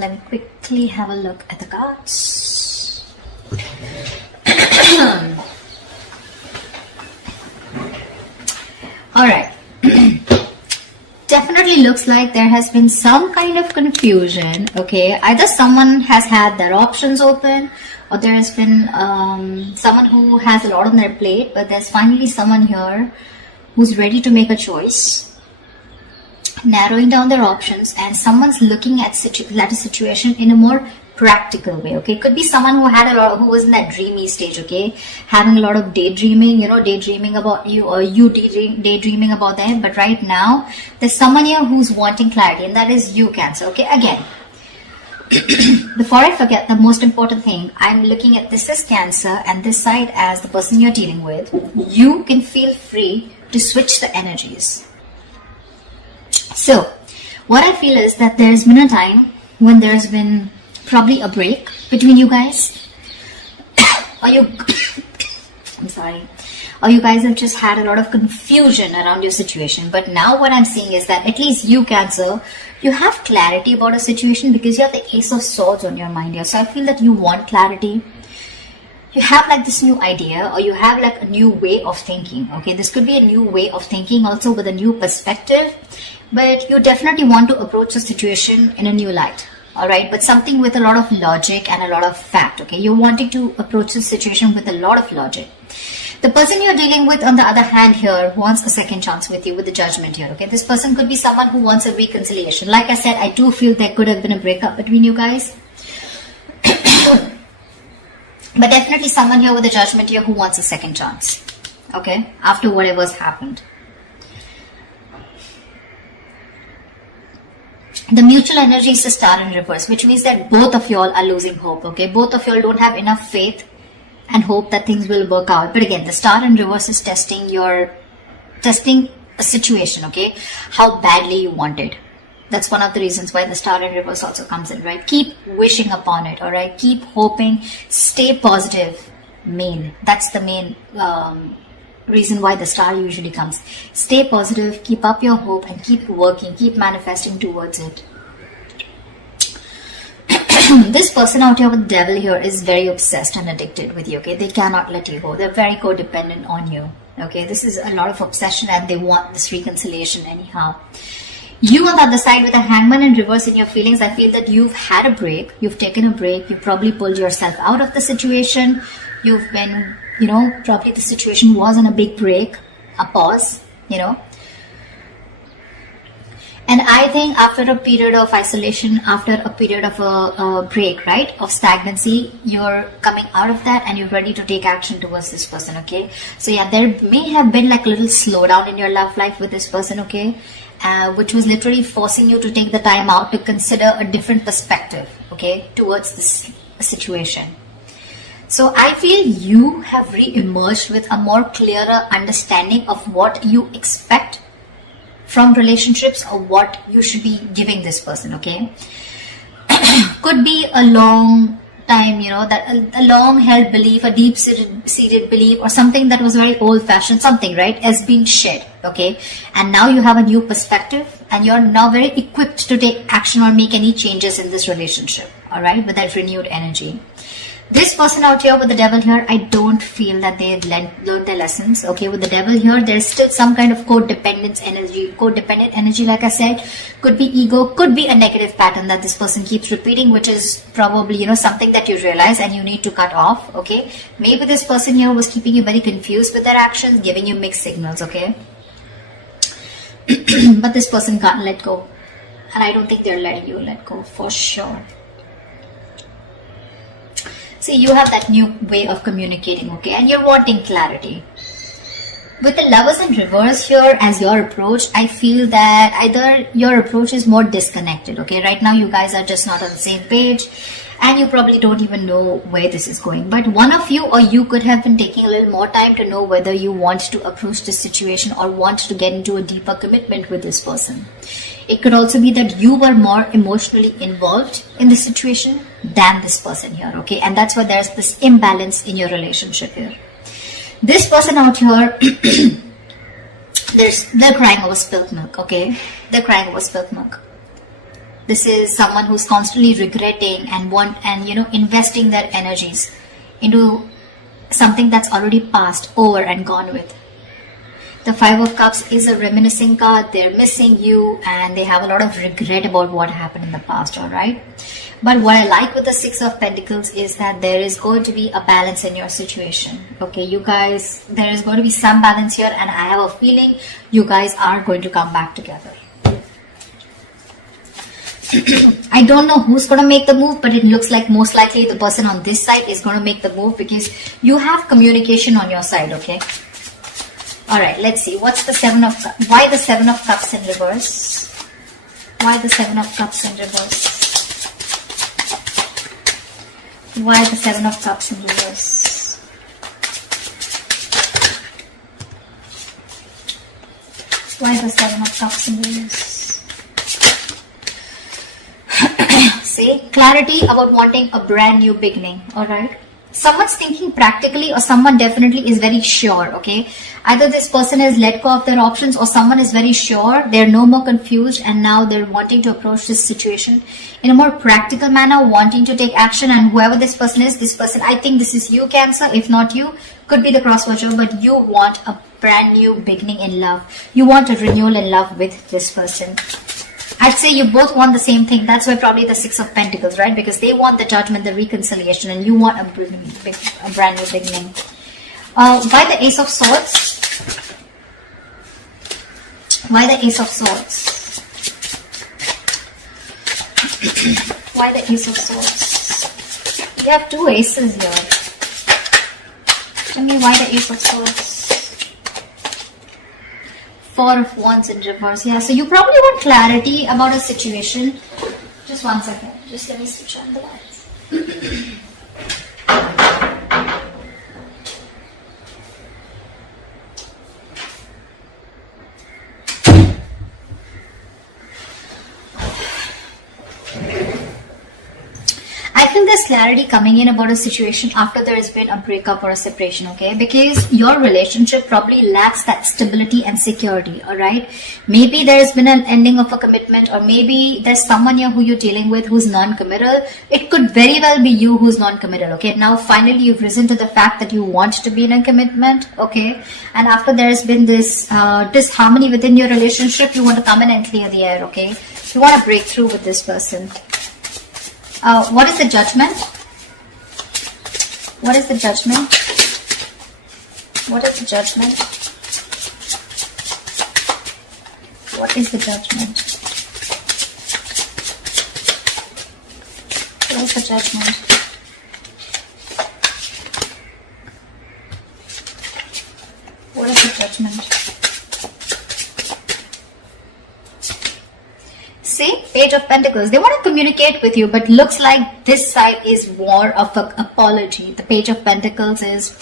Let me quickly have a look at the cards. Alright. Definitely looks like there has been some kind of confusion, okay? Either someone has had their options open, or there has been someone who has a lot on their plate, but there's finally someone here who's ready to make a choice, narrowing down their options, and someone's looking at a situation in a more practical way, okay? Could be someone who was in that dreamy stage, okay? Having a lot of daydreaming, daydreaming about you, or you daydreaming about them. But right now, there's someone here who's wanting clarity, and that is you, Cancer, okay? Again, before I forget, the most important thing, I'm looking at this as Cancer and this side as the person you're dealing with. You can feel free to switch the energies. So, what I feel is that there's been a time when there's been probably a break between you guys, or you guys have just had a lot of confusion around your situation. But now what I'm seeing is that at least you, Cancer, you have clarity about a situation because you have the Ace of Swords on your mind here. So I feel that you want clarity. You have like this new idea, or you have like a new way of thinking, okay? This could be a new way of thinking also with a new perspective, but you definitely want to approach the situation in a new light. Alright, but something with a lot of logic and a lot of fact, okay? You're wanting to approach the situation with a lot of logic. The person you're dealing with, on the other hand here, wants a second chance with you, with the Judgment here, okay? This person could be someone who wants a reconciliation. Like I said, I do feel there could have been a breakup between you guys. But definitely someone here with the Judgment here who wants a second chance, okay? After whatever's happened. The mutual energy is the Star in reverse, which means that both of y'all are losing hope, okay? Both of y'all don't have enough faith and hope that things will work out. But again, the Star in reverse is testing a situation, okay? How badly you want it. That's one of the reasons why the Star in reverse also comes in, right? Keep wishing upon it, all right? Keep hoping, stay positive. That's the main reason why the Star usually comes. Stay positive, keep up your hope, and keep working, keep manifesting towards it. This person out here with the Devil here is very obsessed and addicted with you, okay? They cannot let you go. They're very codependent on you, okay? This is a lot of obsession, and they want this reconciliation anyhow. You on the other side with a Hangman in reverse in your feelings, I feel that you've had a break. You've taken a break. You probably pulled yourself out of the situation. You've been, probably the situation was in a big break, a pause, And I think after a period of isolation, after a period of a break, right, of stagnancy, you're coming out of that and you're ready to take action towards this person, okay? So yeah, there may have been like a little slowdown in your love life with this person, okay? Which was literally forcing you to take the time out to consider a different perspective, okay, towards this situation. So I feel you have re-emerged with a more clearer understanding of what you expect from relationships, or what you should be giving this person, okay? Could be a long time, that a long held belief, a deep seated belief, or something that was very old fashioned, something, right, has been shed, okay? And now you have a new perspective, and you're now very equipped to take action or make any changes in this relationship, all right, with that renewed energy. This person out here with the Devil here, I don't feel that they learned their lessons, okay? With the Devil here, there's still some kind of codependent energy, like I said. Could be ego, could be a negative pattern that this person keeps repeating, which is probably, something that you realize and you need to cut off, okay? Maybe this person here was keeping you very confused with their actions, giving you mixed signals, okay? But this person can't let go. And I don't think they're letting you let go, for sure. See, you have that new way of communicating, okay? And you're wanting clarity. With the Lovers in reverse here as your approach, I feel that either your approach is more disconnected, okay? Right now, you guys are just not on the same page, and you probably don't even know where this is going. But one of you or you could have been taking a little more time to know whether you want to approach this situation or want to get into a deeper commitment with this person. It could also be that you were more emotionally involved in the situation than this person here, okay? And that's why there's this imbalance in your relationship here. This person out here, they're crying over spilt milk, okay? They're crying over spilt milk. This is someone who's constantly regretting and investing their energies into something that's already passed over and gone with. The Five of Cups is a reminiscing card. They're missing you and they have a lot of regret about what happened in the past, alright? But what I like with the Six of Pentacles is that there is going to be a balance in your situation. Okay, you guys, there is going to be some balance here, and I have a feeling you guys are going to come back together. I don't know who's going to make the move, but it looks like most likely the person on this side is going to make the move because you have communication on your side, okay? Alright, let's see. What's the Seven of Cups? Why the Seven of Cups in reverse? Why the Seven of Cups in reverse? Why the Seven of Cups in reverse? Why the Seven of Cups in reverse? See, clarity about wanting a brand new beginning, alright? Someone's thinking practically, or someone definitely is very sure, okay? Either this person has let go of their options, or someone is very sure, they're no more confused, and now they're wanting to approach this situation in a more practical manner, wanting to take action. And whoever this person is, this person, I think this is you, Cancer. If not you, could be the cross-watcher, but you want a brand new beginning in love. You want a renewal in love with this person. I'd say you both want the same thing. That's why probably the Six of Pentacles, right? Because they want the judgment, the reconciliation, and you want a brand new beginning. Why the Ace of Swords? Why the Ace of Swords? Why the Ace of Swords? You have two aces here. Tell me why the Ace of Swords? Four of Wands in reverse. Yeah, so you probably want clarity about a situation. Just one second. Just let me switch on the lights. I feel there's clarity coming in about a situation after there has been a breakup or a separation, okay? Because your relationship probably lacks that stability and security, alright? Maybe there has been an ending of a commitment, or maybe there's someone here who you're dealing with who's non-committal. It could very well be you who's non-committal, okay? Now finally you've risen to the fact that you want to be in a commitment, okay? And after there has been this disharmony within your relationship, you want to come in and clear the air, okay? You want to break through with this person. What is the Judgment? What is the Judgment? What is the Judgment? What is the Judgment? What is the Judgment? What is the Judgment? See, Page of Pentacles. They want to communicate with you, but looks like this side is more of an apology. The Page of Pentacles is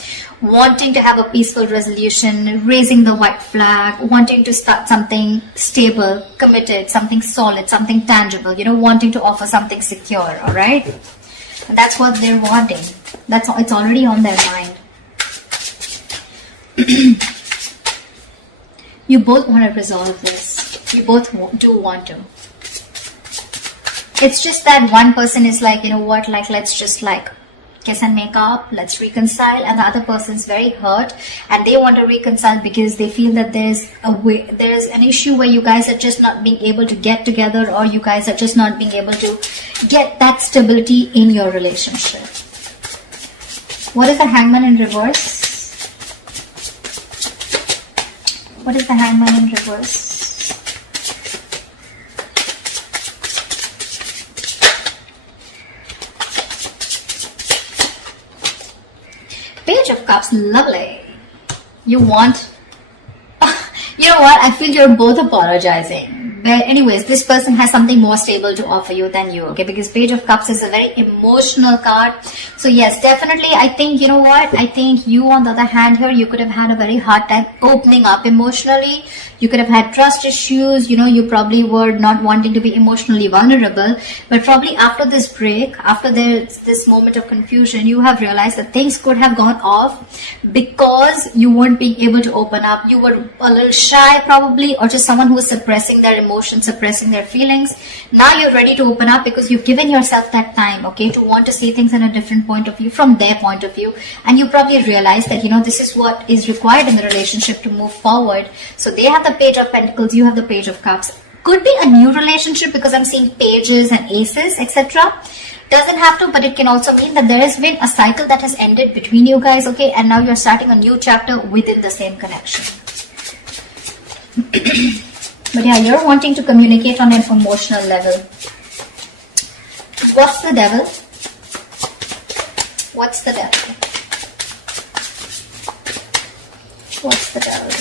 wanting to have a peaceful resolution, raising the white flag, wanting to start something stable, committed, something solid, something tangible, wanting to offer something secure, alright? That's what they're wanting. It's already on their mind. You both want to resolve this. You both do want to. It's just that one person is like, let's just kiss and make up, let's reconcile, and the other person's very hurt and they want to reconcile because they feel that there's an issue where you guys are just not being able to get together, or you guys are just not being able to get that stability in your relationship. What is the Hangman in reverse? What is the Hangman in reverse? Page of Cups, lovely. You want, you know what, I feel you're both apologizing. But anyways, this person has something more stable to offer you than you, okay? Because Page of Cups is a very emotional card. So yes, definitely, I think, I think you, on the other hand here, you could have had a very hard time opening up emotionally. You could have had trust issues, you probably were not wanting to be emotionally vulnerable, but probably after this break, after this moment of confusion, you have realized that things could have gone off because you weren't being able to open up. You were a little shy probably, or just someone who was suppressing their emotions emotions, suppressing their feelings. Now you're ready to open up because you've given yourself that time, okay, to want to see things in a different point of view, from their point of view. And you probably realize that, you know, this is what is required in the relationship to move forward. So they have the Page of Pentacles, you have the Page of Cups. Could be a new relationship because I'm seeing pages and aces, etc. Doesn't have to, but it can also mean that there has been a cycle that has ended between you guys, okay, and now you're starting a new chapter within the same connection. But yeah, you're wanting to communicate on an emotional level. What's the devil? What's the devil? What's the devil?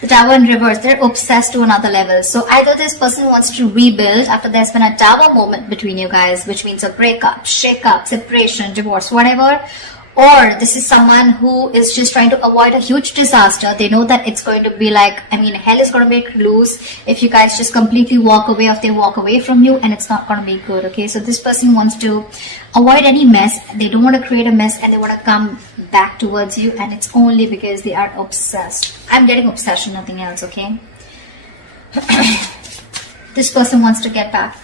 The Tower in reverse, they're obsessed to another level. So either this person wants to rebuild after there's been a Tower moment between you guys, which means a breakup, shake-up, separation, divorce, whatever. Or this is someone who is just trying to avoid a huge disaster. They know that it's going to be like, I mean, hell is going to break loose if you guys just completely walk away, if they walk away from you, and it's not going to be good, okay? So this person wants to avoid any mess. They don't want to create a mess, and they want to come back towards you, and it's only because they are obsessed. I'm getting obsession, nothing else, okay? This person wants to get back.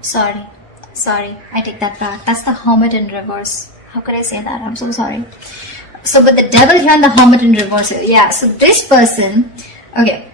Sorry, I take that back. That's the Hermit in reverse. How could I say that? I'm so sorry. So, but the Devil here and the Hermit in reverse. Yeah, so this person, okay.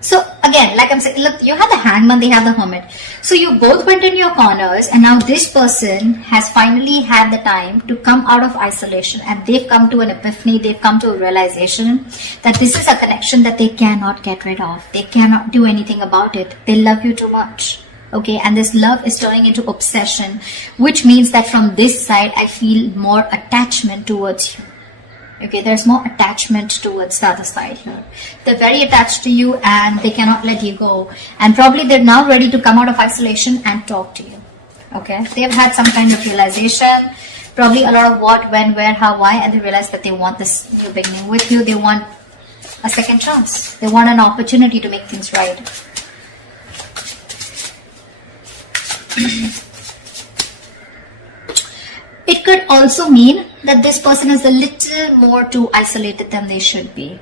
So again, like I'm saying, look, you have the Hangman, they have the Hermit. So you both went in your corners, and now this person has finally had the time to come out of isolation, and they've come to an epiphany, they've come to a realization that this is a connection that they cannot get rid of. They cannot do anything about it. They love you too much. Okay, and this love is turning into obsession, which means that from this side, I feel more attachment towards you. Okay, there's more attachment towards the other side here. They're very attached to you and they cannot let you go. And probably they're now ready to come out of isolation and talk to you. Okay, they've had some kind of realization, probably a lot of what, when, where, how, why, and they realize that they want this new beginning with you. They want a second chance. They want an opportunity to make things right. It could also mean that this person is a little more too isolated than they should be.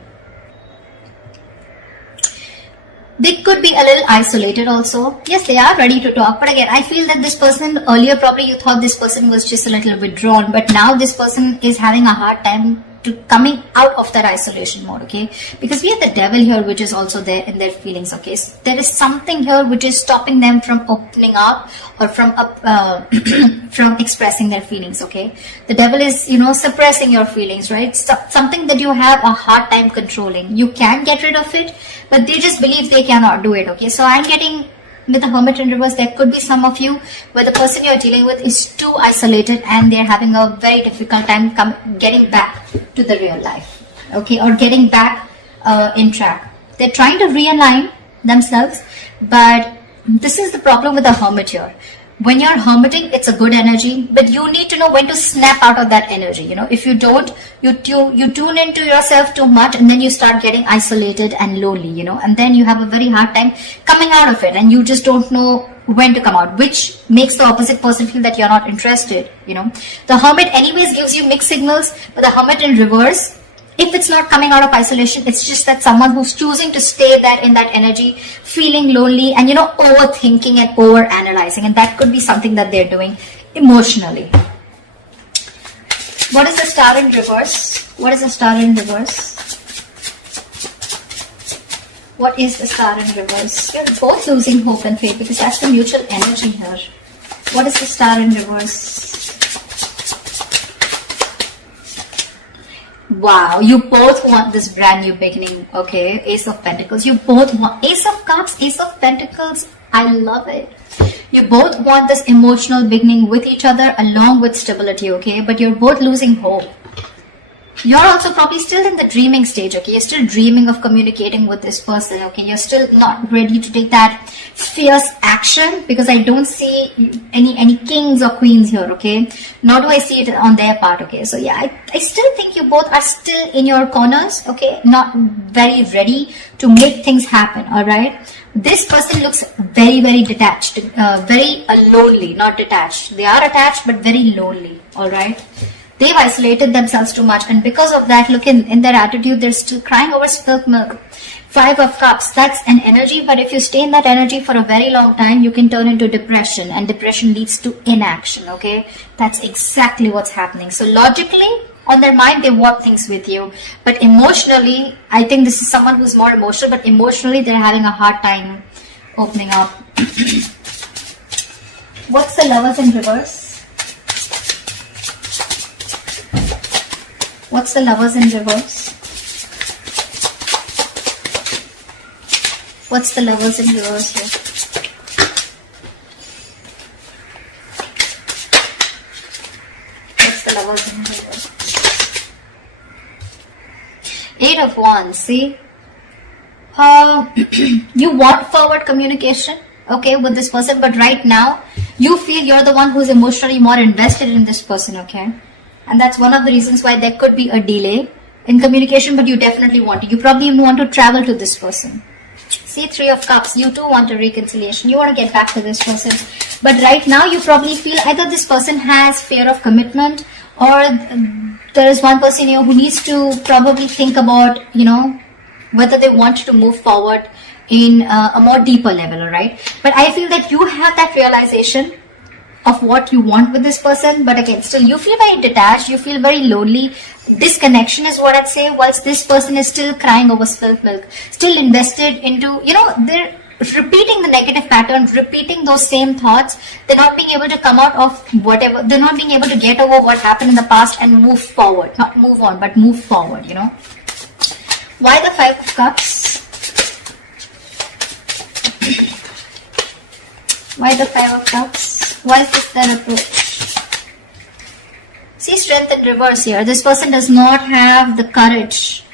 They could be a little isolated also. Yes, they are ready to talk. But again, I feel that this person, earlier probably you thought this person was just a little withdrawn. But now this person is having a hard time to coming out of that isolation mode, okay? Because we have the Devil here, which is also there in their feelings, okay? So there is something here which is stopping them from opening up or from from expressing their feelings, okay? The Devil is, you know, suppressing your feelings, right? Something that you have a hard time controlling. You can get rid of it, but they just believe they cannot do it, okay? So I'm getting, with the Hermit in reverse, there could be some of you where the person you're dealing with is too isolated and they're having a very difficult time getting back to the real life, okay, or getting back in track. They're trying to realign themselves, but this is the problem with the Hermit here. When you're hermiting, it's a good energy, but you need to know when to snap out of that energy. You know, if you don't, you tune into yourself too much, and then you start getting isolated and lonely, you know, and then you have a very hard time coming out of it, and you just don't know when to come out, which makes the opposite person feel that you're not interested, you know. The Hermit anyways gives you mixed signals, but the Hermit in reverse, if it's not coming out of isolation, it's just that someone who's choosing to stay there in that energy, feeling lonely and, you know, overthinking and overanalyzing. And that could be something that they're doing emotionally. What is the Star in reverse? What is the Star in reverse? What is the Star in reverse? You're both losing hope and faith because that's the mutual energy here. What is the Star in reverse? Wow, you both want this brand new beginning, okay? Ace of Pentacles. You both want Ace of Cups, Ace of Pentacles. I love it. You both want this emotional beginning with each other along with stability, okay? But you're both losing hope. You're also probably still in the dreaming stage, okay? You're still dreaming of communicating with this person, okay? You're still not ready to take that fierce action because I don't see any kings or queens here, okay? Nor do I see it on their part, okay? So yeah, I still think you both are still in your corners, okay? Not very ready to make things happen, all right? This person looks very, very detached, very lonely, not detached. They are attached, but very lonely, all right? they've isolated themselves too much, and because of that, look in their attitude, they're still crying over spilt milk. 5 of Cups, that's an energy, but if you stay in that energy for a very long time, you can turn into depression, and depression leads to inaction, okay? That's exactly what's happening. So logically, on their mind, they want things with you, but emotionally, I think this is someone who's more emotional, but emotionally, they're having a hard time opening up. What's the Lovers in reverse? What's the Lovers in reverse? What's the Lovers in reverse here? What's the Lovers in reverse? 8 of Wands, see? You want forward communication, okay, with this person, but right now, you feel you're the one who's emotionally more invested in this person, okay? And that's one of the reasons why there could be a delay in communication, but you definitely want it. You probably even want to travel to this person. See, 3 of Cups, you too want a reconciliation. You want to get back to this person. But right now, you probably feel either this person has fear of commitment, or there is one person here who needs to probably think about, you know, whether they want to move forward in a more deeper level, right? But I feel that you have that realization of what you want with this person, but again, still you feel very detached, you feel very lonely. Disconnection is what I'd say, whilst this person is still crying over spilt milk, still invested into, you know, they're repeating the negative pattern, repeating those same thoughts. They're not being able to come out of whatever, they're not being able to get over what happened in the past and move forward, not move on, but move forward, you know. Why the 5 of Cups? Why the 5 of Cups? Why is this their approach? See, Strength in reverse here. This person does not have the courage.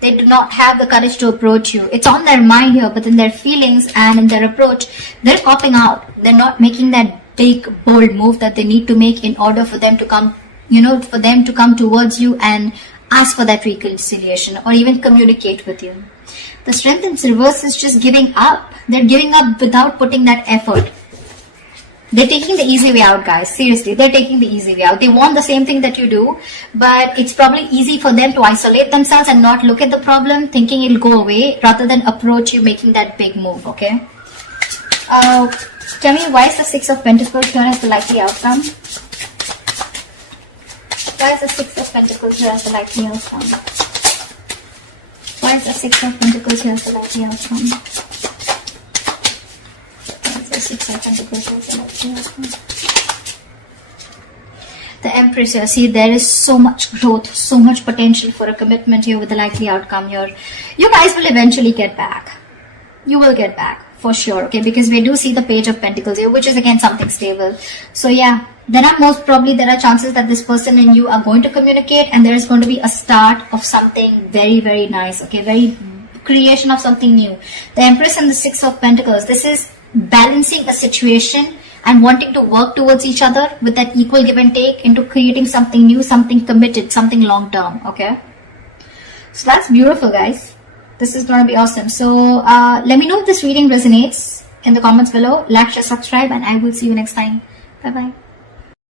They do not have the courage to approach you. It's on their mind here, but in their feelings and in their approach, they're copping out. They're not making that big, bold move that they need to make in order for them to come, you know, for them to come towards you and ask for that reconciliation or even communicate with you. The Strength in reverse is just giving up. They're giving up without putting that effort. They're taking the easy way out, guys. Seriously, they're taking the easy way out. They want the same thing that you do, but it's probably easy for them to isolate themselves and not look at the problem, thinking it'll go away, rather than approach you making that big move, okay? Tell me, why is the 6 of Pentacles here as the likely outcome? Why is the 6 of Pentacles here as the likely outcome? Why is the 6 of Pentacles here as the likely outcome? The Empress here. See, there is so much growth, so much potential for a commitment here with the likely outcome here. You guys will eventually get back. You will get back for sure, okay? Because we do see the Page of Pentacles here, which is again something stable. So yeah, there are chances that this person and you are going to communicate, and there is going to be a start of something very, very nice, okay? Very creation of something new. The Empress and the 6 of Pentacles. This is balancing a situation and wanting to work towards each other with that equal give and take into creating something new, something committed, something long term, okay? So that's beautiful, guys. This is going to be awesome. So let me know if this reading resonates in the comments below. Like, share, subscribe, and I will see you next time. Bye bye.